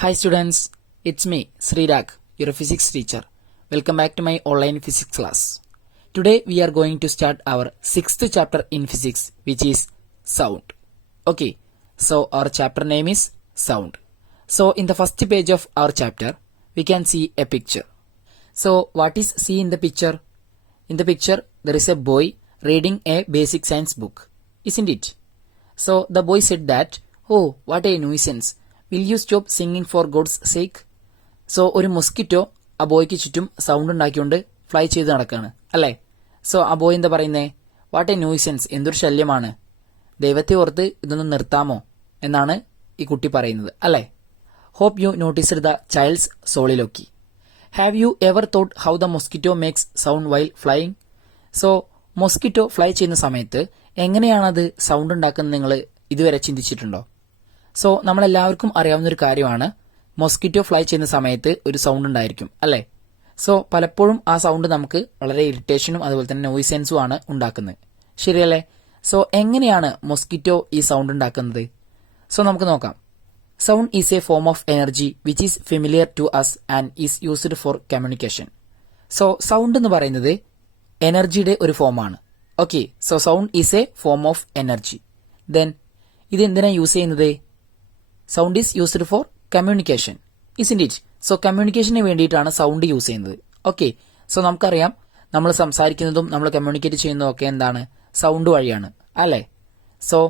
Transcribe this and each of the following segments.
Hi students, it's me Srirag, your physics teacher. Welcome back to my online physics class. Today we are going to start our 6th chapter in physics, which is sound. Okay, so our chapter name is sound. So in the first page of our chapter, we can see a picture. So what is see in the picture? In the picture, there is a boy reading a basic science book, isn't it? So the boy said that, "Oh, what a nuisance. Will you stop singing for God's sake?" So ഒരു mosquito ആ ബോയ്ക്ക് ചുറ്റും sound ഉണ്ടാക്കിക്കൊണ്ട് fly ചെയ്ത് നടക്കുകയാണ് അല്ലേ. So ആ boy എന്താ പറയുന്നേ? വാട്ട് എ ന്യൂസൻസ്, എന്തൊരു ശല്യമാണ്, ദൈവത്തെ ഓർത്ത് ഇതൊന്ന് നിർത്താമോ എന്നാണ് ഈ കുട്ടി പറയുന്നത് അല്ലേ. Hope you noticed the child's soliloquy. Have you ever thought how the mosquito makes sound while flying? So mosquito fly ചെയ്യുന്ന സമയത്ത് എങ്ങനെയാണത് സൗണ്ട് ഉണ്ടാക്കുന്നത് നിങ്ങൾ ഇതുവരെ ചിന്തിച്ചിട്ടുണ്ടോ? സോ നമ്മളെല്ലാവർക്കും അറിയാവുന്ന ഒരു കാര്യമാണ്, മൊസ്കിറ്റോ ഫ്ലൈ ചെയ്യുന്ന സമയത്ത് ഒരു സൗണ്ട് ഉണ്ടായിരിക്കും അല്ലേ. സോ പലപ്പോഴും ആ സൗണ്ട് നമുക്ക് വളരെ ഇറിറ്റേഷനും അതുപോലെ തന്നെ നോയ്സൻസും ആണ് ഉണ്ടാക്കുന്നത്, ശരിയല്ലേ? സോ എങ്ങനെയാണ് മൊസ്കിറ്റോ ഈ സൗണ്ട് ഉണ്ടാക്കുന്നത്? സോ നമുക്ക് നോക്കാം. Sound is a form of energy which is familiar to us and is used for communication. So sound എന്ന് പറയുന്നത് എനർജിയുടെ ഒരു ഫോമാണ്. Okay, so sound is a form of energy. Then ഇത് എന്തിനാ യൂസ് ചെയ്യുന്നത്? Sound is used for communication, isn't it? So കമ്മ്യൂണിക്കേഷന് വേണ്ടിയിട്ടാണ് സൗണ്ട് യൂസ് ചെയ്യുന്നത്. ഓക്കെ, സോ നമുക്കറിയാം നമ്മൾ സംസാരിക്കുന്നതും നമ്മൾ കമ്മ്യൂണിക്കേറ്റ് ചെയ്യുന്നതും ഒക്കെ എന്താണ്? സൗണ്ട് വഴിയാണ് അല്ലേ. So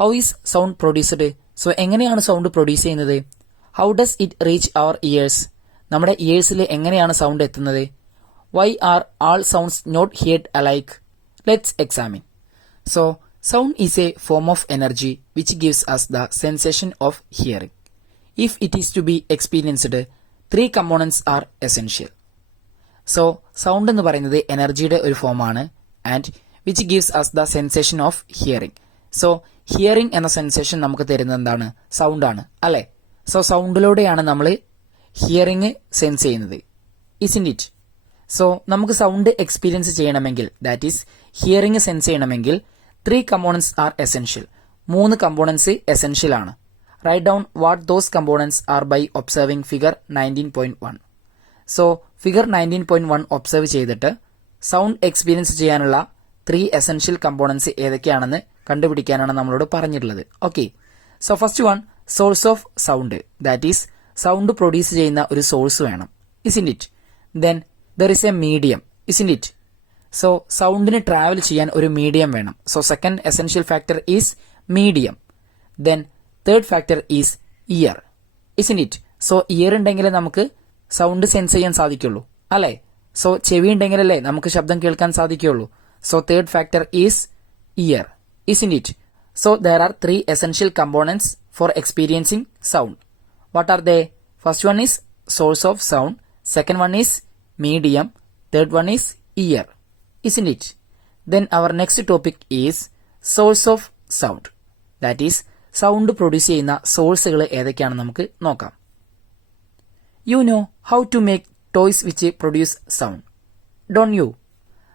how is sound produced? So എങ്ങനെയാണ് സൗണ്ട് പ്രൊഡ്യൂസ് ചെയ്യുന്നത്? How does it reach our ears? നമ്മുടെ ഇയേഴ്സിൽ എങ്ങനെയാണ് സൗണ്ട് എത്തുന്നത്? Why are all sounds not heard alike? Let's examine. So sound is a form of energy which gives us the sensation of hearing. If it is to be experienced, three components are essential. So sound എന്ന് പറയുന്നത് എനർജിയുടെ ഒരു ഫോമാണ് and which gives us the sensation of hearing. So hearing എന്ന sensation നമുക്ക് തരുന്നത് എന്താണ്? Sound ആണ് അല്ലെ. സോ സൗണ്ടിലൂടെയാണ് നമ്മൾ ഹിയറിംഗ് സെൻസ് ചെയ്യുന്നത്, isn't it? സോ നമുക്ക് സൗണ്ട് എക്സ്പീരിയൻസ് ചെയ്യണമെങ്കിൽ, ദാറ്റ് ഈസ് ഹിയറിംഗ് സെൻസ് ചെയ്യണമെങ്കിൽ, 3 components are essential. 3 components essential ആണ്. Write down what those components are by observing figure 19.1. So figure 19.1 observe ചെയ്തിട്ട് സൗണ്ട് എക്സ്പീരിയൻസ് ചെയ്യാനുള്ള 3 essential components ഏതൊക്കെയാണെന്ന് കണ്ടുപിടിക്കാനാണ് നമ്മളോട് പറഞ്ഞിട്ടുള്ളത്. Okay, so first one, source of sound, that is sound produce ചെയ്യുന്ന ഒരു source വേണം, isn't it? Then there is a medium, isn't it? So സൗണ്ടിന് travel ചെയ്യാൻ ഒരു മീഡിയം വേണം. So second essential factor is medium. Then third factor is ear, isn't it? So ear ഉണ്ടെങ്കിലേ നമുക്ക് sound sense ചെയ്യാൻ സാധിക്കുള്ളൂ അല്ലെ. സോ ചെവി ഉണ്ടെങ്കിലല്ലേ നമുക്ക് ശബ്ദം കേൾക്കാൻ സാധിക്കുള്ളൂ. So third factor is ear, isn't it? So there are 3 essential components for experiencing sound. What are they? First one is source of sound, second one is medium, third one is ear, isn't it? Then our next topic is source of sound, that is sound produce ചെയ്യുന്ന സോഴ്സുകൾ ഏതൊക്കെയാണെന്ന് നമുക്ക് നോക്കാം. You know how to make toys which produce sound, don't you?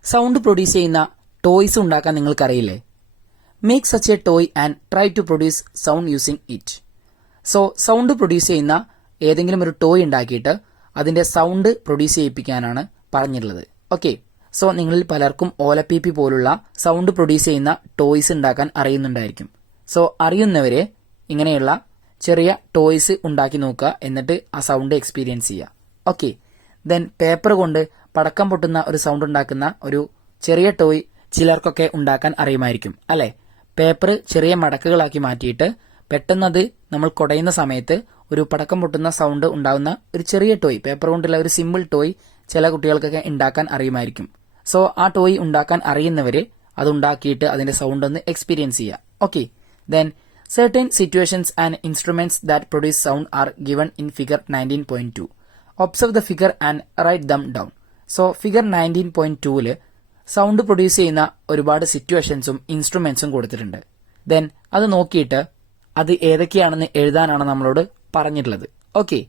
Sound produce ചെയ്യുന്ന toys ഉണ്ടാക്കാൻ നിങ്ങൾക്കറിയില്ലേ? Make such a toy and try to produce sound using it. So sound produce ചെയ്യുന്ന ഏതെങ്കിലും ഒരു ടോയ് ഉണ്ടാക്കിയിട്ട് അതിന്റെ സൗണ്ട് പ്രൊഡ്യൂസ് ചെയ്യിപ്പിക്കാനാണ് പറഞ്ഞിട്ടുള്ളത്. Okay, so നിങ്ങളിൽ പലർക്കും ഓലപ്പീപ്പി പോലുള്ള സൗണ്ട് പ്രൊഡ്യൂസ് ചെയ്യുന്ന ടോയ്സ് ഉണ്ടാക്കാൻ അറിയുന്നുണ്ടായിരിക്കും. സോ അറിയുന്നവരെ ഇങ്ങനെയുള്ള ചെറിയ ടോയ്സ് ഉണ്ടാക്കി നോക്കുക, എന്നിട്ട് ആ സൗണ്ട് എക്സ്പീരിയൻസ് ചെയ്യുക. ഓക്കെ, ദെൻ പേപ്പർ കൊണ്ട് പടക്കം പൊട്ടുന്ന ഒരു സൗണ്ട് ഉണ്ടാക്കുന്ന ഒരു ചെറിയ ടോയ് ചിലർക്കൊക്കെ ഉണ്ടാക്കാൻ അറിയുമായിരിക്കും അല്ലെ. പേപ്പർ ചെറിയ മടക്കുകളാക്കി മാറ്റിയിട്ട് പെട്ടെന്നത് നമ്മൾ കുടയുന്ന സമയത്ത് ഒരു പടക്കം പൊട്ടുന്ന സൗണ്ട് ഉണ്ടാകുന്ന ഒരു ചെറിയ ടോയ്, പേപ്പർ കൊണ്ടുള്ള ഒരു സിമ്പിൾ ടോയ് ചില കുട്ടികൾക്കൊക്കെ ഉണ്ടാക്കാൻ അറിയുമായിരിക്കും. സോ ആ ടോയ് ഉണ്ടാക്കാൻ അറിയുന്നവര് അത് ഉണ്ടാക്കിയിട്ട് അതിന്റെ സൗണ്ട് ഒന്ന് എക്സ്പീരിയൻസ് ചെയ്യുക. Okay, then certain situations and instruments that produce sound are given in figure 19.2. Observe the figure and write them down. So figure 19.2 sound produce ചെയ്യുന്ന ഒരുപാട് സിറ്റുവേഷൻസും ഇൻസ്ട്രുമെന്റ്സും കൊടുത്തിട്ടുണ്ട്. ദെൻ അത് നോക്കിയിട്ട് അത് ഏതൊക്കെയാണെന്ന് എഴുതാനാണ് നമ്മളോട് പറഞ്ഞിട്ടുള്ളത്. Okay,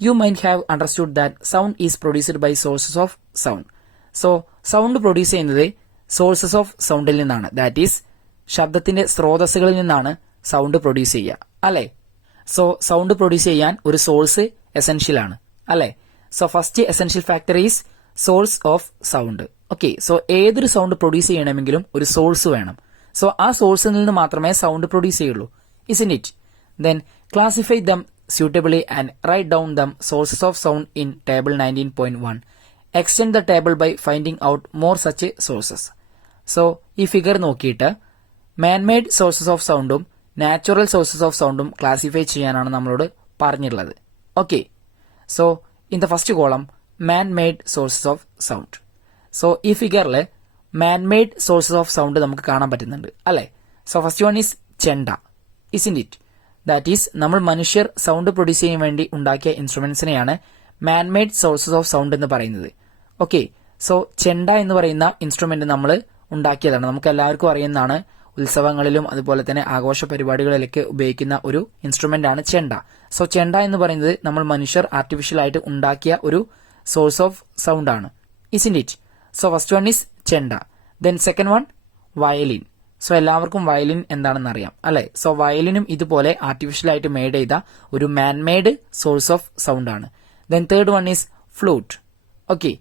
you might have understood that sound is produced by sources of sound. So sound produce ചെയ്യുന്നത് സോഴ്സസ് ഓഫ് സൗണ്ടിൽ നിന്നാണ്, ദാറ്റ് ഈസ് ശബ്ദത്തിന്റെ സ്രോതസ്സുകളിൽ നിന്നാണ് സൗണ്ട് പ്രൊഡ്യൂസ് ചെയ്യുക അല്ലെ. സോ സൗണ്ട് പ്രൊഡ്യൂസ് ചെയ്യാൻ ഒരു സോഴ്സ് എസെൻഷ്യൽ ആണ് അല്ലെ. So first essential factor is source of sound. Okay, so ഏതൊരു സൗണ്ട് പ്രൊഡ്യൂസ് ചെയ്യണമെങ്കിലും ഒരു സോഴ്സ് വേണം. സോ ആ സോഴ്സിൽ നിന്ന് മാത്രമേ സൗണ്ട് പ്രൊഡ്യൂസ് ചെയ്യുള്ളൂ, isn't it? Then classify them suitably and write down the sources of sound in table 19.1. Extend the table by finding out more such sources. So ഈ figure നോക്കിയിട്ട് മാൻമെയ്ഡ് സോഴ്സസ് ഓഫ് സൗണ്ടും natural sources of സൗണ്ടും classify ചെയ്യാനാണ് നമ്മളോട് പറഞ്ഞിട്ടുള്ളത്. Okay, so in the first column man-made sources of sound. So ഈ ഫിഗറിൽ man-made sources of sound നമുക്ക് കാണാൻ പറ്റുന്നുണ്ട് അല്ലെ. സോ ഫസ്റ്റ് വൺ ഈസ് ചെണ്ട, ഇസ്ന്റ് ഇറ്റ്? ദാറ്റ് ഈസ് നമ്മൾ മനുഷ്യർ സൗണ്ട് പ്രൊഡ്യൂസ് ചെയ്യാൻ വേണ്ടി ഉണ്ടാക്കിയ ഇൻസ്ട്രുമെന്റ്സിനെയാണ് മാൻമെയ്ഡ് സോഴ്സസ് ഓഫ് സൗണ്ട് എന്ന് പറയുന്നത്. ഓക്കെ, സോ ചെണ്ട എന്ന് പറയുന്ന ഇൻസ്ട്രുമെന്റ് നമ്മൾ ഉണ്ടാക്കിയതാണ്. നമുക്ക് എല്ലാവർക്കും അറിയുന്നതാണ്. ഉത്സവങ്ങളിലും അതുപോലെ തന്നെ ആഘോഷ പരിപാടികളിലൊക്കെ ഉപയോഗിക്കുന്ന ഒരു ഇൻസ്ട്രുമെന്റ് ആണ് ചെണ്ട. സോ ചെണ്ട എന്ന് പറയുന്നത് നമ്മൾ മനുഷ്യർ ആർട്ടിഫിഷ്യൽ ആയിട്ട് ഉണ്ടാക്കിയ ഒരു സോഴ്സ് ഓഫ് സൗണ്ട് ആണ്, isn't it? So first one is chenda. Then second one violin. So എല്ലാവർക്കും വയലിൻ എന്താണെന്ന് അറിയാം അല്ലെ. സോ വയലിനും ഇതുപോലെ ആർട്ടിഫിഷ്യൽ ആയിട്ട് മെയ്ഡ് ചെയ്ത ഒരു മാൻമെയ്ഡ് സോഴ്സ് ഓഫ് സൗണ്ട് ആണ്. Then third one is flute. Okay,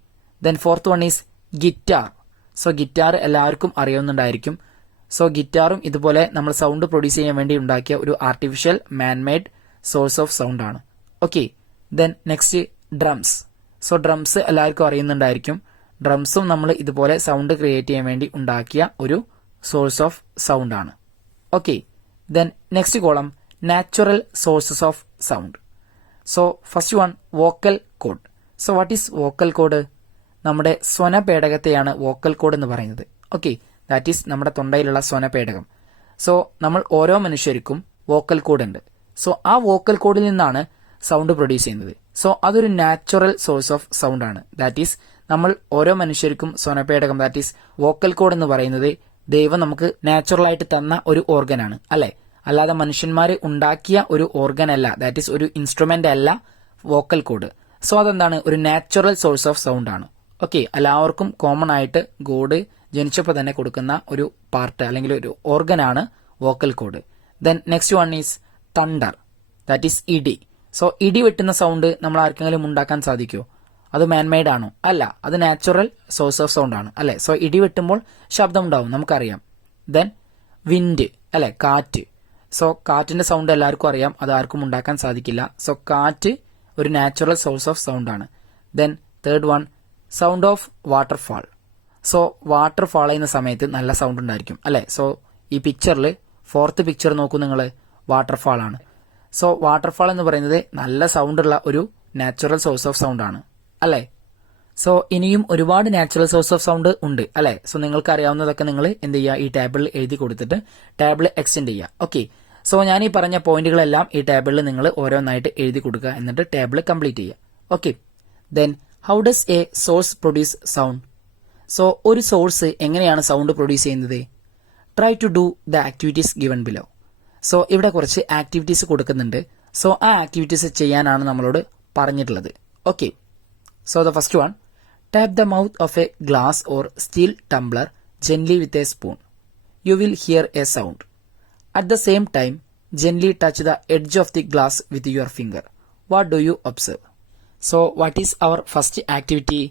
then fourth one is guitar. So guitar എല്ലാവർക്കും അറിയുന്നുണ്ടായിരിക്കും. സോ ഗിറ്റാറും ഇതുപോലെ നമ്മൾ സൗണ്ട് പ്രൊഡ്യൂസ് ചെയ്യാൻ വേണ്ടി ഉണ്ടാക്കിയ ഒരു artificial manmade source of sound ആണ്. Okay, then next drums. So drums എല്ലാവർക്കും അറിയുന്നുണ്ടായിരിക്കും. ഡ്രംസും നമ്മൾ ഇതുപോലെ സൗണ്ട് ക്രിയേറ്റ് ചെയ്യാൻ വേണ്ടി ഉണ്ടാക്കിയ ഒരു സോഴ്സ് ഓഫ് സൗണ്ട് ആണ്. Okay, then next column natural sources of sound. So first one vocal code. So what is vocal code? നമ്മുടെ സ്വനപേടകത്തെയാണ് വോക്കൽ കോഡ് എന്ന് പറയുന്നത്. ഓക്കെ, ദാറ്റ് ഈസ് നമ്മുടെ തൊണ്ടയിലുള്ള സ്വനപേടകം. സോ നമ്മൾ ഓരോ മനുഷ്യർക്കും വോക്കൽ കോഡ് ഉണ്ട്. സോ ആ വോക്കൽ കോഡിൽ നിന്നാണ് സൗണ്ട് പ്രൊഡ്യൂസ് ചെയ്യുന്നത്. സോ അതൊരു നാച്ചുറൽ സോഴ്സ് ഓഫ് സൗണ്ട് ആണ്. ദാറ്റ് ഈസ് നമ്മൾ ഓരോ മനുഷ്യർക്കും സ്വനപേടകം, ദാറ്റ് ഈസ് വോക്കൽ കോഡ് എന്ന് പറയുന്നത് ദൈവം നമുക്ക് നാച്ചുറൽ ആയിട്ട് തന്ന ഒരു ഓർഗൻ ആണ് അല്ലെ. അല്ലാതെ മനുഷ്യന്മാർ ഉണ്ടാക്കിയ ഒരു ഓർഗൻ അല്ല, ദാറ്റ് ഈസ് ഒരു ഇൻസ്ട്രുമെന്റ് അല്ല വോക്കൽ കോഡ്. സോ അതെന്താണ്? ഒരു നാച്ചുറൽ സോഴ്സ് ഓഫ് സൗണ്ട് ആണ്. ഓക്കെ, എല്ലാവർക്കും കോമൺ ആയിട്ട് ഗോഡ് ജനിച്ചപ്പോൾ തന്നെ കൊടുക്കുന്ന ഒരു പാർട്ട് അല്ലെങ്കിൽ ഒരു ഓർഗൻ ആണ് vocal code. Then next one is thunder, that is ഇടി. സോ ഇടി വെട്ടുന്ന സൗണ്ട് നമ്മൾ ആർക്കെങ്കിലും ഉണ്ടാക്കാൻ സാധിക്കുമോ? അത് മാൻമെയ്ഡ് ആണോ? അല്ല, അത് നാച്ചുറൽ സോഴ്സ് ഓഫ് സൗണ്ട് ആണ് അല്ലെ. സോ ഇടി വെട്ടുമ്പോൾ ശബ്ദം ഉണ്ടാവും, നമുക്കറിയാം. ദെൻ വിൻഡ് അല്ലെ, കാറ്റ്. സോ കാറ്റിന്റെ സൗണ്ട് എല്ലാവർക്കും അറിയാം, അത് ആർക്കും ഉണ്ടാക്കാൻ സാധിക്കില്ല. സോ കാറ്റ് ഒരു നാച്ചുറൽ സോഴ്സ് ഓഫ് സൗണ്ട് ആണ്. Then third one sound of waterfall. So waterfall ചെയ്യുന്ന സമയത്ത് നല്ല സൗണ്ട് ഉണ്ടായിരിക്കും അല്ലെ. സോ ഈ പിക്ചറിൽ ഫോർത്ത് പിക്ചർ നോക്കൂ നിങ്ങൾ, വാട്ടർഫാൾ ആണ്. സോ വാട്ടർഫാൾ എന്ന് പറയുന്നത് നല്ല സൗണ്ട് ഉള്ള ഒരു നാച്ചുറൽ സോഴ്സ് ഓഫ് സൗണ്ട് ആണ് അല്ലെ. സോ ഇനിയും ഒരുപാട് നാച്ചുറൽ സോഴ്സ് ഓഫ് സൗണ്ട് ഉണ്ട് അല്ലെ. സോ നിങ്ങൾക്ക് അറിയാവുന്നതൊക്കെ നിങ്ങൾ എന്ത് ചെയ്യുക, ഈ ടേബിളിൽ എഴുതി കൊടുത്തിട്ട് ടേബിൾ എക്സ്റ്റെൻഡ് ചെയ്യുക. ഓക്കെ, സോ ഞാൻ ഈ പറഞ്ഞ പോയിന്റുകളെല്ലാം ഈ ടേബിളിൽ നിങ്ങൾ ഓരോന്നായിട്ട് എഴുതി കൊടുക്കുക, എന്നിട്ട് ടേബിൾ കംപ്ലീറ്റ് ചെയ്യുക. Okay, then how does a source produce sound? So ഒരു സോഴ്സ് എങ്ങനെയാണ് സൗണ്ട് പ്രൊഡ്യൂസ് ചെയ്യുന്നത്? Try to do the activities given below. So ഇവിടെ കുറച്ച് ആക്ടിവിറ്റീസ് കൊടുക്കുന്നുണ്ട്. സോ ആ ആക്ടിവിറ്റീസ് ചെയ്യാനാണ് നമ്മളോട് പറഞ്ഞിട്ടുള്ളത്. Okay, so the first one, tap the mouth of a glass or steel tumbler gently with a spoon. You will hear a sound. At the same time, gently touch the edge of the glass with your finger. What do you observe? So what is our first activity?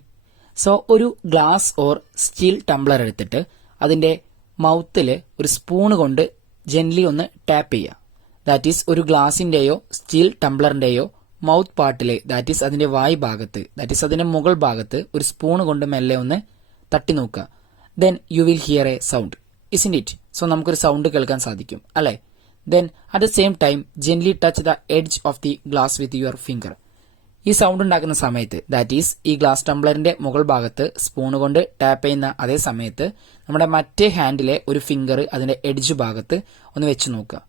So ഒരു glass or steel Tumblr എടുത്തിട്ട് അതിന്റെ മൗത്തിൽ ഒരു spoon കൊണ്ട് gently ഒന്ന് tap ചെയ്യുക. That is ഒരു ഗ്ലാസിന്റെയോ steel ടംബ്ലറിന്റെയോ mouth പാർട്ടിലെ, that is അതിന്റെ വായ് ഭാഗത്ത്, ദാറ്റ് ഈസ് അതിന്റെ മുകൾ ഭാഗത്ത് ഒരു സ്പൂൺ കൊണ്ട് മെല്ലെ ഒന്ന് തട്ടി നോക്കുക. Then you will hear a sound, isn't it? So നമുക്കൊരു സൗണ്ട് കേൾക്കാൻ സാധിക്കും അല്ലെ. Then at the same time gently touch the edge of the glass with your finger. ഈ സൗണ്ട് ഉണ്ടാക്കുന്ന സമയത്ത്, ദാറ്റ് ഈസ് ഈ ഗ്ലാസ് ടംബ്ലറിന്റെ മുകൾ ഭാഗത്ത് സ്പൂൺ കൊണ്ട് ടാപ്പ് ചെയ്യുന്ന അതേ സമയത്ത് നമ്മുടെ മറ്റേ ഹാൻഡിലെ ഒരു ഫിംഗർ അതിന്റെ എഡ്ജ് ഭാഗത്ത് ഒന്ന് വെച്ച് നോക്കുക.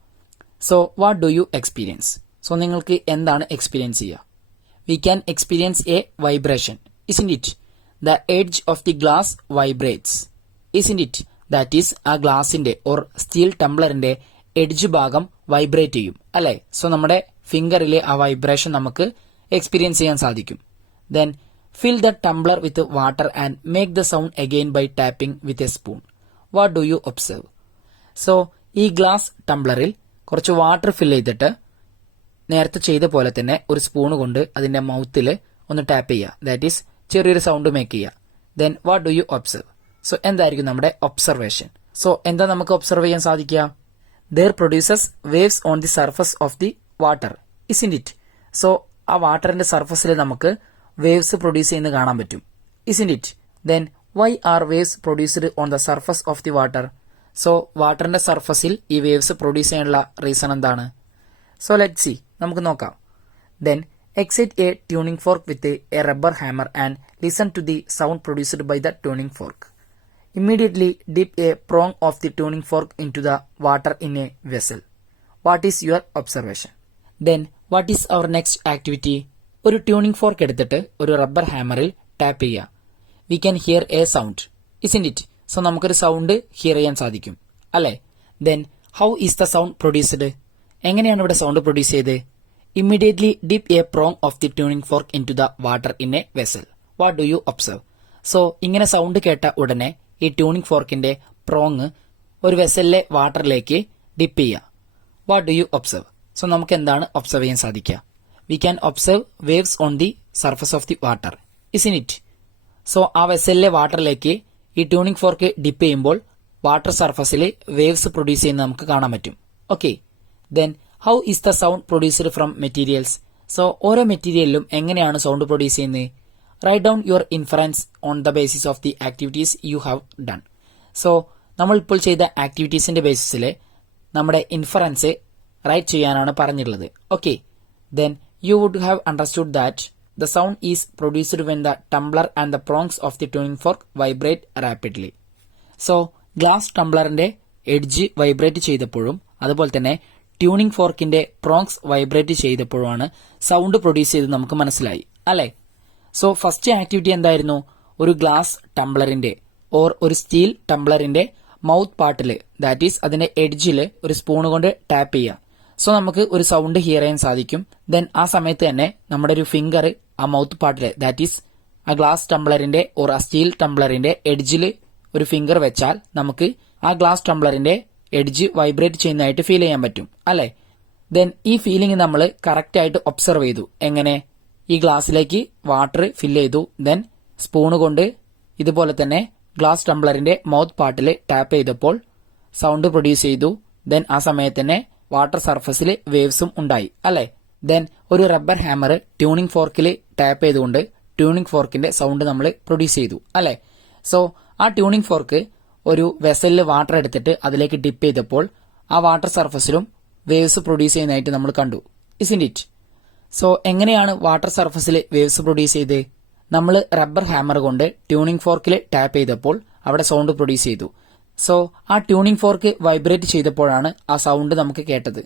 So what do you experience? So നിങ്ങൾക്ക് എന്താണ് എക്സ്പീരിയൻസ് ചെയ്യുക? We can experience a vibration, isn't it? The edge of the glass vibrates, isn't it? That is ആ ഗ്ലാസിന്റെ ഓർ സ്റ്റീൽ ടംബ്ലറിന്റെ എഡ്ജ് ഭാഗം വൈബ്രേറ്റ് ചെയ്യും അല്ലെ. സോ നമ്മുടെ ഫിംഗറിലെ ആ വൈബ്രേഷൻ നമുക്ക് എക്സ്പീരിയൻസ് ചെയ്യാൻ സാധിക്കും. Then fill the tumbler with water and make the sound again by tapping with a spoon. What do you observe? So ഈ ഗ്ലാസ് ടംബ്ലറിൽ കുറച്ച് വാട്ടർ ഫിൽ ചെയ്തിട്ട് നേരത്തെ ചെയ്ത പോലെ തന്നെ ഒരു സ്പൂൺ കൊണ്ട് അതിന്റെ മൗത്തിൽ ഒന്ന് ടാപ്പ് ചെയ്യുക. ദാറ്റ് ഈസ് ചെറിയൊരു സൗണ്ട് മേക്ക് ചെയ്യുക. Then what do you observe? So എന്തായിരിക്കും നമ്മുടെ ഒബ്സർവേഷൻ? സോ എന്താ നമുക്ക് ഒബ്സർവ് ചെയ്യാൻ സാധിക്കുക? There produces waves on the surface of the water, isn't it? So ആ വാട്ടറിന്റെ സർഫസിൽ നമുക്ക് വേവ്സ് പ്രൊഡ്യൂസ് ചെയ്യുന്നത് കാണാൻ പറ്റും, isn't it? Then why are waves produced on the surface of the water? So വാട്ടറിന്റെ സർഫസിൽ ഈ വേവ്സ് പ്രൊഡ്യൂസ് ചെയ്യാനുള്ള റീസൺ എന്താണ്? സോ ലെറ്റ് സി, നമുക്ക് നോക്കാം. Then excite a tuning fork with a rubber hammer and listen to the sound produced by the tuning fork. Immediately dip a prong of the tuning fork into the water in a vessel. What is your observation? Then what is our next activity? ഒരു tuning fork എടുത്തിട്ട് ഒരു rubber ഹാമറിൽ tap ചെയ്യുക. We can hear a sound, isn't it? So നമുക്കൊരു sound hear ചെയ്യാൻ സാധിക്കും, അല്ലെ? Then how is the sound produced? എങ്ങനെയാണ് ഇവിടെ സൗണ്ട് പ്രൊഡ്യൂസ് ചെയ്ത്? Immediately dip a prong of the tuning fork into the water in a vessel. What do you observe? So ഇങ്ങനെ sound കേട്ട ഉടനെ ഈ ട്യൂണിംഗ് ഫോർക്കിന്റെ പ്രോങ് ഒരു വെസലിലെ വാട്ടറിലേക്ക് ഡിപ്പ് ചെയ്യുക. What do you observe? So നമുക്ക് എന്താണ് ഒബ്സർവ് ചെയ്യാൻ സാധിക്കുക? We can observe waves on the surface of the water, is in it? So ആ വെസലിലെ വാട്ടറിലേക്ക് ഈ ട്യൂണിംഗ് ഫോർക്ക് ഡിപ്പ് ചെയ്യുമ്പോൾ വാട്ടർ സർഫസിൽ വേവ്സ് പ്രൊഡ്യൂസ് ചെയ്യുന്നത് നമുക്ക് കാണാൻ പറ്റും. Okay, then how is the sound produced from materials? So ഓരോ മെറ്റീരിയലിലും എങ്ങനെയാണ് സൗണ്ട് പ്രൊഡ്യൂസ് ചെയ്യുന്നത്? Write down your inference on the basis of the activities you have done. So നമ്മൾ ഇപ്പോൾ ചെയ്ത ആക്ടിവിറ്റീസിന്റെ ബേസിസിൽ നമ്മുടെ ഇൻഫറൻസ് റൈറ്റ് ചെയ്യാനാണ് പറഞ്ഞിട്ടുള്ളത്. Okay, then you would have understood that the sound is produced when the tumbler and the prongs of the tuning fork vibrate rapidly. So glass ടംബ്ലറിന്റെ edge vibrate ചെയ്തപ്പോഴും അതുപോലെ തന്നെ ട്യൂണിംഗ് ഫോർക്കിന്റെ പ്രോങ്സ് വൈബ്രേറ്റ് ചെയ്തപ്പോഴാണ് sound produce ചെയ്ത് നമുക്ക് മനസ്സിലായി, അല്ലെ? സോ ഫസ്റ്റ് ആക്ടിവിറ്റി എന്തായിരുന്നു? ഒരു ഗ്ലാസ് ടംബ്ലറിന്റെ ഓർ ഒരു സ്റ്റീൽ ടംബ്ലറിന്റെ മൗത്ത് പാർട്ടിൽ, ദാറ്റ് ഈസ് അതിന്റെ എഡ്ജിൽ ഒരു സ്പൂൺ കൊണ്ട് ടാപ്പ് ചെയ്യുക. സോ നമുക്ക് ഒരു സൗണ്ട് ഹിയർ ചെയ്യാൻ സാധിക്കും. ദെൻ ആ സമയത്ത് തന്നെ നമ്മുടെ ഒരു ഫിംഗർ ആ മൗത്ത് പാർട്ടിൽ, ദാറ്റ് ഈസ് ആ ഗ്ലാസ് ടംബ്ലറിന്റെ ഓർ ആ സ്റ്റീൽ ടംബ്ലറിന്റെ എഡ്ജിൽ ഒരു ഫിംഗർ വെച്ചാൽ നമുക്ക് ആ ഗ്ലാസ് ടംബ്ലറിന്റെ എഡ്ജ് വൈബ്രേറ്റ് ചെയ്യുന്നതായിട്ട് ഫീൽ ചെയ്യാൻ പറ്റും, അല്ലെ? ദെൻ ഈ ഫീലിംഗ് നമ്മൾ കറക്റ്റ് ആയിട്ട് ഒബ്സർവ് ചെയ്തു. എങ്ങനെ? ഈ ഗ്ലാസ്സിലേക്ക് വാട്ടർ ഫില്ല് ചെയ്തു, ദെൻ സ്പൂണ് കൊണ്ട് ഇതുപോലെ തന്നെ ഗ്ലാസ് ടംബ്ലറിന്റെ മൗത്ത് പാർട്ടിൽ ടാപ്പ് ചെയ്തപ്പോൾ സൗണ്ട് പ്രൊഡ്യൂസ് ചെയ്തു. ദെൻ ആ സമയത്ത് തന്നെ വാട്ടർ സർഫസിൽ വേവ്സും ഉണ്ടായി, അല്ലെ? ദെൻ ഒരു റബ്ബർ ഹാമർ ട്യൂണിംഗ് ഫോർക്കിൽ ടാപ്പ് ചെയ്തുകൊണ്ട് ട്യൂണിംഗ് ഫോർക്കിന്റെ സൗണ്ട് നമ്മൾ പ്രൊഡ്യൂസ് ചെയ്തു, അല്ലെ? സോ ആ ട്യൂണിംഗ് ഫോർക്ക് ഒരു വെസലിൽ വാട്ടർ എടുത്തിട്ട് അതിലേക്ക് ഡിപ്പ് ചെയ്തപ്പോൾ ആ വാട്ടർ സർഫസിലും വേവ്സ് പ്രൊഡ്യൂസ് ചെയ്യുന്നതായിട്ട് നമ്മൾ കണ്ടു, ഇസിന്റ് ഇറ്റ്? സോ എങ്ങനെയാണ് വാട്ടർ സർഫസിൽ വേവ്സ് പ്രൊഡ്യൂസ് ചെയ്ത്? നമ്മൾ റബ്ബർ ഹാമർ കൊണ്ട് ട്യൂണിംഗ് ഫോർക്കിൽ ടാപ്പ് ചെയ്തപ്പോൾ അവിടെ സൗണ്ട് പ്രൊഡ്യൂസ് ചെയ്തു. സോ ആ ട്യൂണിംഗ് ഫോർക്ക് വൈബ്രേറ്റ് ചെയ്തപ്പോഴാണ് ആ സൗണ്ട് നമുക്ക് കേട്ടത്.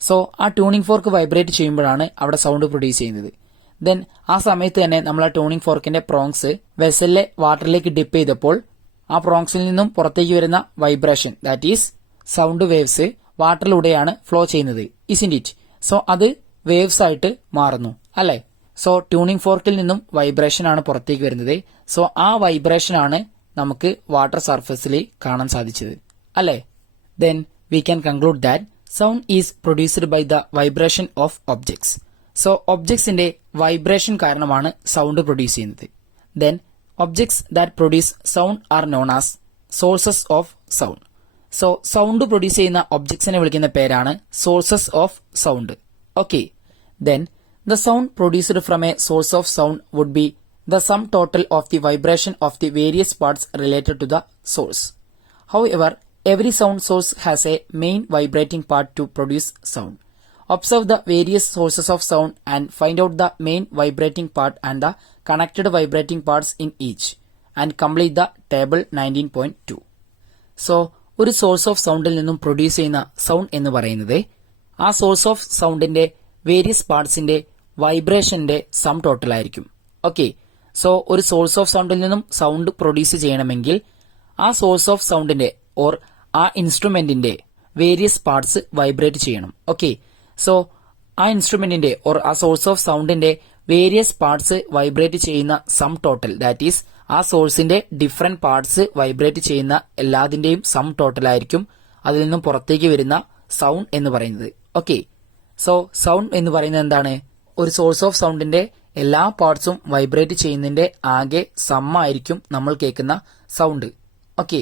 സോ ആ ട്യൂണിംഗ് ഫോർക്ക് വൈബ്രേറ്റ് ചെയ്യുമ്പോഴാണ് അവിടെ സൗണ്ട് പ്രൊഡ്യൂസ് ചെയ്യുന്നത്. ദെൻ ആ സമയത്ത് തന്നെ നമ്മൾ ആ ട്യൂണിംഗ് ഫോർക്കിന്റെ പ്രോങ്സ് വെസലിലെ വാട്ടറിലേക്ക് ഡിപ്പ് ചെയ്തപ്പോൾ ആ പ്രോങ്സിൽ നിന്നും പുറത്തേക്ക് വരുന്ന vibration, that is sound waves വാട്ടറിലൂടെയാണ് ഫ്ലോ ചെയ്യുന്നത്, ഇസിന്റ് ഇറ്റ്? സോ അത് വേവ്സ് ആയിട്ട് മാറുന്നു, അല്ലെ? സോ ട്യൂണിംഗ് ഫോർക്കിൽ നിന്നും വൈബ്രേഷൻ ആണ് പുറത്തേക്ക് വരുന്നത്. സോ ആ വൈബ്രേഷൻ ആണ് നമുക്ക് വാട്ടർ സർഫസിൽ കാണാൻ സാധിച്ചത്, അല്ലെ? Then we can conclude that sound is produced by the vibration of objects. So ഒബ്ജെക്ട്സിന്റെ വൈബ്രേഷൻ കാരണമാണ് സൗണ്ട് പ്രൊഡ്യൂസ് ചെയ്യുന്നത്. Then objects that produce sound are known as sources of sound. So sound produce ചെയ്യുന്ന ഒബ്ജക്ട്സിനെ വിളിക്കുന്ന പേരാണ് sources of sound. Okay, then the sound produced from a source of sound would be the sum total of the vibration of the various parts related to the source. However every sound source has a main vibrating part to produce sound. Observe the various sources of sound and find out the main vibrating part and the connected vibrating parts in each and complete the table 19.2. So, ഒരു source of സൗണ്ടിൽ നിന്നും produce ചെയ്യുന്ന sound എന്ന് പറയുന്നത് ആ source of സൗണ്ടിന്റെ various പാർട്സിന്റെ വൈബ്രേഷന്റെ സം ടോട്ടൽ ആയിരിക്കും. ഓക്കെ, സോ ഒരു സോഴ്സ് ഓഫ് സൗണ്ടിൽ നിന്നും സൗണ്ട് പ്രൊഡ്യൂസ് ചെയ്യണമെങ്കിൽ ആ സോഴ്സ് ഓഫ് സൗണ്ടിന്റെ ഓർ ആ ഇൻസ്ട്രുമെന്റിന്റെ വേരിയസ് പാർട്സ് വൈബ്രേറ്റ് ചെയ്യണം. ഓക്കെ, സോ ആ ഇൻസ്ട്രുമെന്റിന്റെ ഓർ ആ സോഴ്സ് ഓഫ് സൗണ്ടിന്റെ വേരിയസ് പാർട്സ് വൈബ്രേറ്റ് ചെയ്യുന്ന സം ടോട്ടൽ, ദാറ്റ് ഈസ് ആ സോഴ്സിന്റെ ഡിഫറെന്റ് പാർട്സ് വൈബ്രേറ്റ് ചെയ്യുന്ന എല്ലാതിന്റെയും സം ടോട്ടൽ ആയിരിക്കും അതിൽ നിന്നും പുറത്തേക്ക് വരുന്ന സൗണ്ട് എന്ന് പറയുന്നത്. ഓക്കെ, സോ സൗണ്ട് എന്ന് പറയുന്നത് എന്താണ്? ഒരു സോഴ്സ് ഓഫ് സൗണ്ടിന്റെ എല്ലാ പാർട്സും വൈബ്രേറ്റ് ചെയ്യുന്നതിന്റെ ആകെ സമ്മായിരിക്കും നമ്മൾ കേൾക്കുന്ന sound. Okay,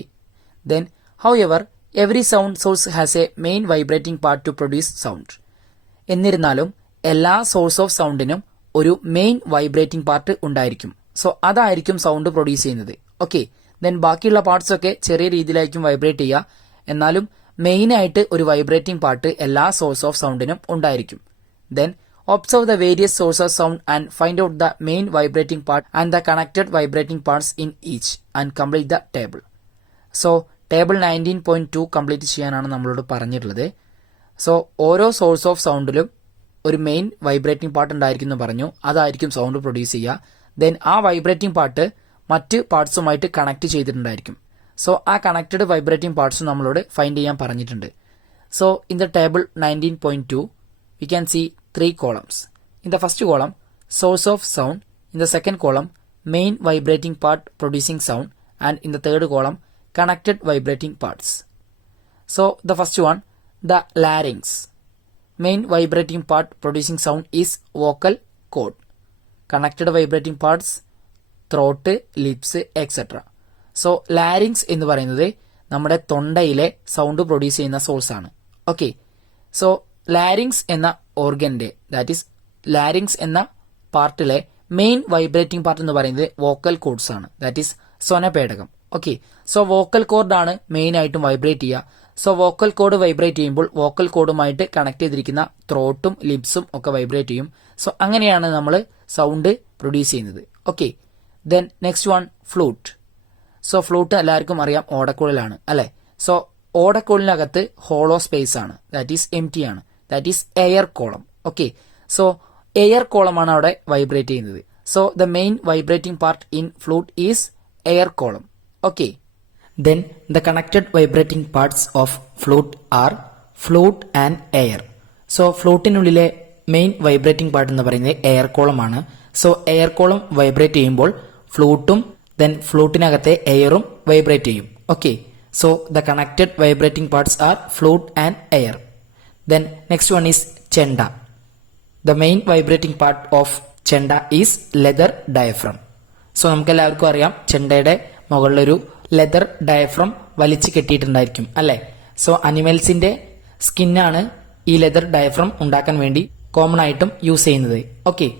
then however every sound source has A main vibrating part two produce sound. എന്നിരുന്നാലും എല്ലാ സോഴ്സ് ഓഫ് സൗണ്ടിനും ഒരു മെയിൻ വൈബ്രേറ്റിംഗ് പാർട്ട് ഉണ്ടായിരിക്കും. സോ അതായിരിക്കും സൗണ്ട് പ്രൊഡ്യൂസ് ചെയ്യുന്നത്. ഓക്കെ, ദെൻ ബാക്കിയുള്ള പാർട്സ് ഒക്കെ ചെറിയ രീതിയിലായിരിക്കും വൈബ്രേറ്റ് ചെയ്യുക. എന്നാലും മെയിൻ ആയിട്ട് ഒരു വൈബ്രേറ്റിംഗ് പാർട്ട് എല്ലാ സോഴ്സ് ഓഫ് സൗണ്ടിനും ഉണ്ടായിരിക്കും. Then observe the various source of sound and find out the main vibrating part and the connected vibrating parts in each and complete the table. So table 19.2 complete ചെയ്യാനാണ് നമ്മളോട് പറഞ്ഞിട്ടുള്ളത്. So ഓരോ source of സൗണ്ടിലും ഒരു main vibrating part ഉണ്ടായിരിക്കും എന്ന് പറഞ്ഞു. അതായിരിക്കും sound produce ചെയ്യുക. ദെൻ ആ വൈബ്രേറ്റിംഗ് പാർട്ട് മറ്റ് പാർട്സുമായിട്ട് കണക്ട് ചെയ്തിട്ടുണ്ടായിരിക്കും. സോ ആ കണക്റ്റഡ് വൈബ്രേറ്റിംഗ് പാർട്സും നമ്മളോട് ഫൈൻഡ് ചെയ്യാൻ പറഞ്ഞിട്ടുണ്ട്. So in the table 19.2 we can see 3 columns. In the first column, source of sound. In the second column, main vibrating part producing sound. And in the third column, connected vibrating parts. So the first one, the larynx. Main vibrating part producing sound is vocal cord. Connected vibrating parts, throat, lips, etc. So larynx എന്ന് പറയുന്നത് നമ്മുടെ തൊണ്ടയിലെ sound produce ചെയ്യുന്ന source ആണ്. Okay, so larynx എന്ന ഓർഗന്റെ, that is larynx എന്ന പാർട്ടിലെ main vibrating part എന്ന് പറയുന്നത് vocal cords ആണ്, ദാറ്റ് ഈസ് സ്വനപേടകം. ഓക്കെ, സോ വോക്കൽ കോഡ് ആണ് മെയിൻ ആയിട്ടും വൈബ്രേറ്റ് ചെയ്യുക. സോ വോക്കൽ കോഡ് വൈബ്രേറ്റ് ചെയ്യുമ്പോൾ വോക്കൽ കോഡുമായിട്ട് കണക്ട് ചെയ്തിരിക്കുന്ന ത്രോട്ടും ലിപ്സും ഒക്കെ വൈബ്രേറ്റ് ചെയ്യും. സോ അങ്ങനെയാണ് നമ്മൾ സൗണ്ട് പ്രൊഡ്യൂസ് ചെയ്യുന്നത്. Okay, then next one, flute. So flute എല്ലാവർക്കും അറിയാം ഓടക്കുഴലാണ് അല്ലെ. സോ ഓടക്കുഴലിനകത്ത് ഹോളോ സ്പേസ് ആണ്, ദാറ്റ് ഈസ് എം ടി ആണ്, that is air column. Okay, so air കോളമാണ് അവിടെ വൈബ്രേറ്റ് ചെയ്യുന്നത്. So the main vibrating part in flute is air column. Okay, then the connected vibrating parts of flute are flute and air. So ഫ്ലൂട്ടിനുള്ളിലെ main vibrating part എന്ന് പറയുന്നത് air കോളമാണ്. So air column vibrate ചെയ്യുമ്പോൾ ഫ്ലൂട്ടും then ഫ്ലൂട്ടിനകത്തെ എയറും vibrate ചെയ്യും. Okay, so the connected vibrating parts are flute and air. Then next one is chenda. The main vibrating part of chenda is leather diaphragm. So നമുക്ക് എല്ലാവർക്കും അറിയാം ചെണ്ടയുടെ മുകളിലൊരു leather diaphragm വലിച്ചു കെട്ടിയിട്ടുണ്ടായിരിക്കും അല്ലെ. സോ അനിമൽസിന്റെ സ്കിന്നാണ് ഈ ലെതർ ഡയഫ്രം ഉണ്ടാക്കാൻ വേണ്ടി കോമൺ ആയിട്ടും യൂസ് ചെയ്യുന്നത്. Okay,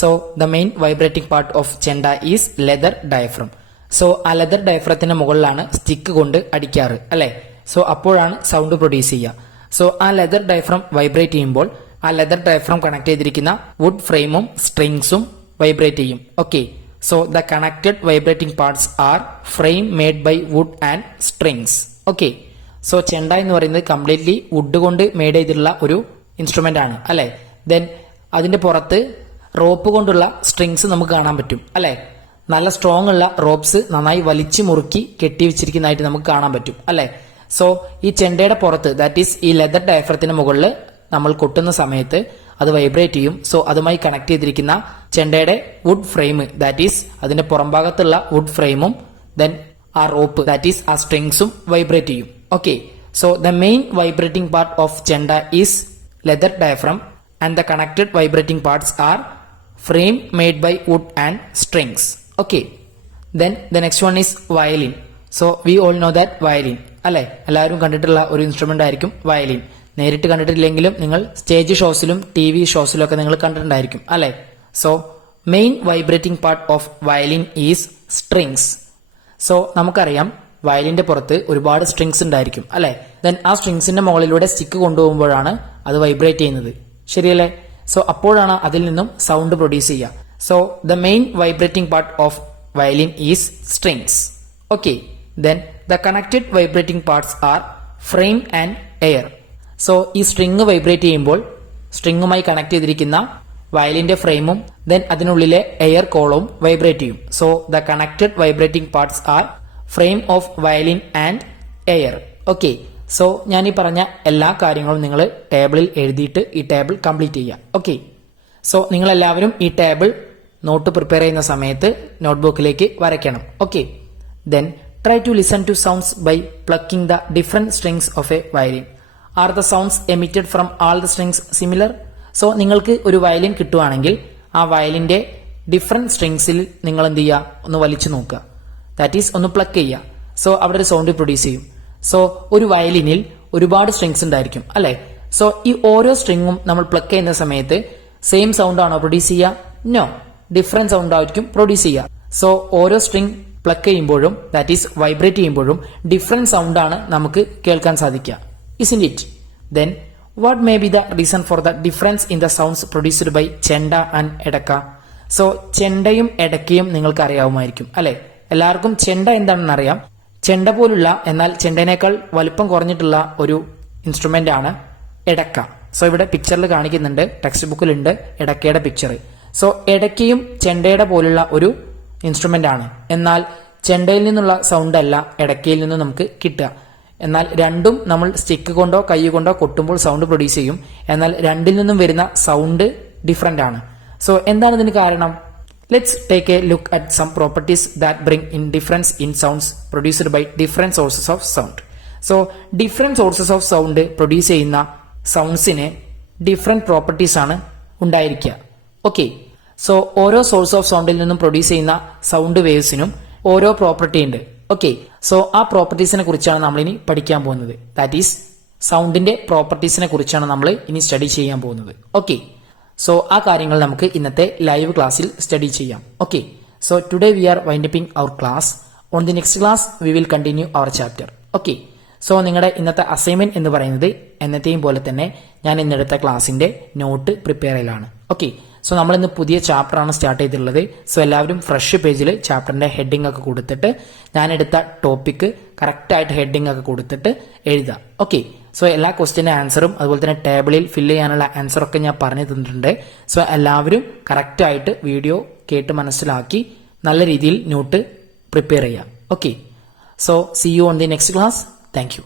so the main vibrating part of chenda is leather diaphragm. So ആ ലെതർ ഡയഫ്രത്തിന്റെ മുകളിലാണ് സ്റ്റിക്ക് കൊണ്ട് അടിക്കാറ് അല്ലെ. സോ അപ്പോഴാണ് സൗണ്ട് പ്രൊഡ്യൂസ് ചെയ്യുക. സോ ആ ലെതർ ഡയഫ്രം വൈബ്രേറ്റ് ചെയ്യുമ്പോൾ ആ ലെതർ ഡയഫ്രം കണക്ട് ചെയ്തിരിക്കുന്ന വുഡ് ഫ്രെയിമും സ്ട്രിങ്സും വൈബ്രേറ്റ് ചെയ്യും. Okay, so the connected vibrating parts are frame made by wood and strings. Okay, so chenda എന്ന് പറയുന്നത് കംപ്ലീറ്റ്ലി വുഡ് കൊണ്ട് മെയ്ഡ് ചെയ്തിട്ടുള്ള ഒരു ഇൻസ്ട്രുമെന്റ് ആണ് അല്ലെ. ദെൻ അതിന്റെ പുറത്ത് റോപ്പ് കൊണ്ടുള്ള സ്ട്രിങ്സ് നമുക്ക് കാണാൻ പറ്റും അല്ലെ. നല്ല സ്ട്രോങ് ഉള്ള റോപ്സ് നന്നായി വലിച്ചു മുറുക്കി കെട്ടി വെച്ചിരിക്കുന്നതായിട്ട് നമുക്ക് കാണാൻ പറ്റും അല്ലെ. സോ ഈ ചെണ്ടയുടെ പുറത്ത്, ദാറ്റ് ഈസ് ഈ ലെതർ ഡയഫ്രത്തിന് മുകളിൽ നമ്മൾ കൊട്ടുന്ന സമയത്ത് അത് വൈബ്രേറ്റ് ചെയ്യും. സോ അതുമായി കണക്ട് ചെയ്തിരിക്കുന്ന ചെണ്ടയുടെ വുഡ് ഫ്രെയിം, ദാറ്റ് ഈസ് അതിന്റെ പുറംഭാഗത്തുള്ള വുഡ് ഫ്രെയിമും ദെൻ ആ റോപ്പ്, ദാറ്റ് ഈസ് ആ സ്ട്രിങ്സും വൈബ്രേറ്റ് ചെയ്യും. Okay, so the main vibrating part of chenda is leather diaphragm and the connected vibrating parts are frame made by wood and strings. Okay, then the next one is violin. So we all know that violin അല്ലെ, എല്ലാവരും കണ്ടിട്ടുള്ള ഒരു instrument ആയിരിക്കും violin. നേരിട്ട് കണ്ടിട്ടില്ലെങ്കിലും നിങ്ങൾ stage ഷോസിലും TV ഷോസിലും ഒക്കെ നിങ്ങൾ കണ്ടിട്ടുണ്ടായിരിക്കും അല്ലെ. So main vibrating part of violin is strings. So നമുക്കറിയാം വയലിന്റെ പുറത്ത് ഒരുപാട് സ്ട്രിങ്സ് ഉണ്ടായിരിക്കും അല്ലെ. ദെൻ ആ സ്ട്രിങ്സിന്റെ മുകളിലൂടെ സ്റ്റിക്ക് കൊണ്ടുപോകുമ്പോഴാണ് അത് വൈബ്രേറ്റ് ചെയ്യുന്നത്, ശരിയല്ലേ. സോ അപ്പോഴാണ് അതിൽ നിന്നും സൗണ്ട് പ്രൊഡ്യൂസ് ചെയ്യുക. So the main vibrating part of violin is strings. Okay, then the connected vibrating parts are frame and air. So ഈ സ്ട്രിങ് വൈബ്രേറ്റ് ചെയ്യുമ്പോൾ സ്ട്രിങ്ങുമായി കണക്ട് ചെയ്തിരിക്കുന്ന വയലിന്റെ ഫ്രെയിമും ദെൻ അതിനുള്ളിലെ എയർ കോളവും വൈബ്രേറ്റ് ചെയ്യും. So the connected vibrating parts are frame of violin and air. Okay, so ഞാൻ ഈ പറഞ്ഞ എല്ലാ കാര്യങ്ങളും നിങ്ങൾ ടേബിളിൽ എഴുതിയിട്ട് ഈ ടേബിൾ കംപ്ലീറ്റ് ചെയ്യുക. ഓക്കെ, സോ നിങ്ങൾ എല്ലാവരും ഈ ടേബിൾ നോട്ട് പ്രിപ്പയർ ചെയ്യുന്ന സമയത്ത് നോട്ട്ബുക്കിലേക്ക് വരയ്ക്കണം. Okay, then try to listen to sounds by plucking the different strings of a violin. Are the sounds emitted from all the strings similar? So നിങ്ങൾക്ക് ഒരു വയലിൻ കിട്ടുവാണെങ്കിൽ ആ വയലിന്റെ ഡിഫറെന്റ് സ്ട്രിങ്സിൽ നിങ്ങൾ എന്ത് ചെയ്യുക, ഒന്ന് വലിച്ചു നോക്കുക, ദാറ്റ് ഈസ് ഒന്ന് പ്ലക്ക് ചെയ്യുക. സോ അവിടെ ഒരു സൗണ്ട് പ്രൊഡ്യൂസ് ചെയ്യും. സോ ഒരു വയലിനിൽ ഒരുപാട് സ്ട്രിങ്സ് ഉണ്ടായിരിക്കും അല്ലെ? സോ ഈ ഓരോ സ്ട്രിങ്ങും നമ്മൾ പ്ലക്ക് ചെയ്യുന്ന സമയത്ത് സെയിം സൗണ്ട് ആണോ പ്രൊഡ്യൂസ് ചെയ്യുക? നോ, ഡിഫറെന്റ് സൗണ്ട് ആയിരിക്കും പ്രൊഡ്യൂസ് ചെയ്യുക. സോ ഓരോ സ്ട്രിങ് പ്ലക്ക് ചെയ്യുമ്പോഴും ദാറ്റ് ഈസ് വൈബ്രേറ്റ് ചെയ്യുമ്പോഴും ഡിഫറെന്റ് സൗണ്ട് ആണ് നമുക്ക് കേൾക്കാൻ സാധിക്കുക. Isn't it? Then what may be the reason for the difference in the sounds produced by chenda and edakka? So ചെണ്ടയും എടക്കയും നിങ്ങൾക്ക് അറിയാവുമായിരിക്കും അല്ലെ? എല്ലാവർക്കും ചെണ്ട എന്താണെന്ന് അറിയാം. ചെണ്ട പോലുള്ള എന്നാൽ ചെണ്ടേനേക്കാൾ വലുപ്പം കുറഞ്ഞിട്ടുള്ള ഒരു ഇൻസ്ട്രുമെന്റ് ആണ് എടക്ക. സോ ഇവിടെ പിക്ചറിൽ കാണിക്കുന്നുണ്ട്, ടെക്സ്റ്റ് ബുക്കിലുണ്ട് എടക്കയുടെ പിക്ചർ. സോ എടക്കയും ചെണ്ടയുടെ പോലുള്ള ഒരു ഇൻസ്ട്രുമെന്റ് ആണ്. എന്നാൽ ചെണ്ടയിൽ നിന്നുള്ള സൗണ്ട് അല്ല എടക്കയിൽ നിന്ന് നമുക്ക് കിട്ടുക. എന്നാൽ രണ്ടും നമ്മൾ സ്റ്റിക്ക് കൊണ്ടോ കൈ കൊണ്ടോ കൊട്ടുമ്പോൾ സൗണ്ട് പ്രൊഡ്യൂസ് ചെയ്യും. എന്നാൽ രണ്ടിൽ നിന്നും വരുന്ന സൗണ്ട് ഡിഫറെന്റ് ആണ്. സോ എന്താണ് ഇതിന് കാരണം? Let's take a look at some properties that bring in difference in sounds produced by different sources of sound. So, different sources of sound produce ചെയ്യുന്ന സൗണ്ട്സിന് ഡിഫറെന്റ് പ്രോപ്പർട്ടീസ് ആണ് ഉണ്ടായിരിക്കുക. ഓക്കെ, സോ ഓരോ source of സൗണ്ടിൽ നിന്നും produce ചെയ്യുന്ന sound വേവ്സിനും ഓരോ property ഉണ്ട്. Okay, so ആ പ്രോപ്പർട്ടീസിനെ കുറിച്ചാണ് നമ്മൾ ഇനി പഠിക്കാൻ പോകുന്നത്. ദാറ്റ് ഈസ് സൗണ്ടിന്റെ പ്രോപ്പർട്ടീസിനെ കുറിച്ചാണ് നമ്മൾ ഇനി സ്റ്റഡി ചെയ്യാൻ പോകുന്നത്. ഓക്കെ, സോ ആ കാര്യങ്ങൾ നമുക്ക് ഇന്നത്തെ ലൈവ് ക്ലാസ്സിൽ സ്റ്റഡി ചെയ്യാം. Okay, so today we are winding up our class. On the next class we will continue our chapter. Okay, so നിങ്ങളുടെ ഇന്നത്തെ അസൈൻമെന്റ് എന്ന് പറയുന്നത് എന്നത്തെയും പോലെ തന്നെ ഞാൻ ഇന്നെടുത്ത ക്ലാസിന്റെ നോട്ട് പ്രിപ്പയർ ചെയ്യലാണ്. ഓക്കെ, സോ നമ്മൾ ഇന്ന് പുതിയ ചാപ്റ്റർ ആണ് സ്റ്റാർട്ട് ചെയ്തിട്ടുള്ളത്. സോ എല്ലാവരും ഫ്രഷ് പേജിൽ ചാപ്റ്ററിന്റെ ഹെഡിങ് ഒക്കെ കൊടുത്തിട്ട് ഞാൻ എടുത്ത ടോപ്പിക് കറക്റ്റ് ആയിട്ട് ഹെഡിങ് ഒക്കെ കൊടുത്തിട്ട് എഴുതാം. ഓക്കെ, സോ എല്ലാ ക്വസ്റ്റ്യന്റെ ആൻസറും അതുപോലെ തന്നെ ടേബിളിൽ ഫില്ല് ചെയ്യാനുള്ള ആൻസറൊക്കെ ഞാൻ പറഞ്ഞു തന്നിട്ടുണ്ട്. സോ എല്ലാവരും കറക്റ്റ് ആയിട്ട് വീഡിയോ കേട്ട് മനസ്സിലാക്കി നല്ല രീതിയിൽ നോട്ട് പ്രിപ്പയർ ചെയ്യാം. Okay, so C you on the next class. Thank you.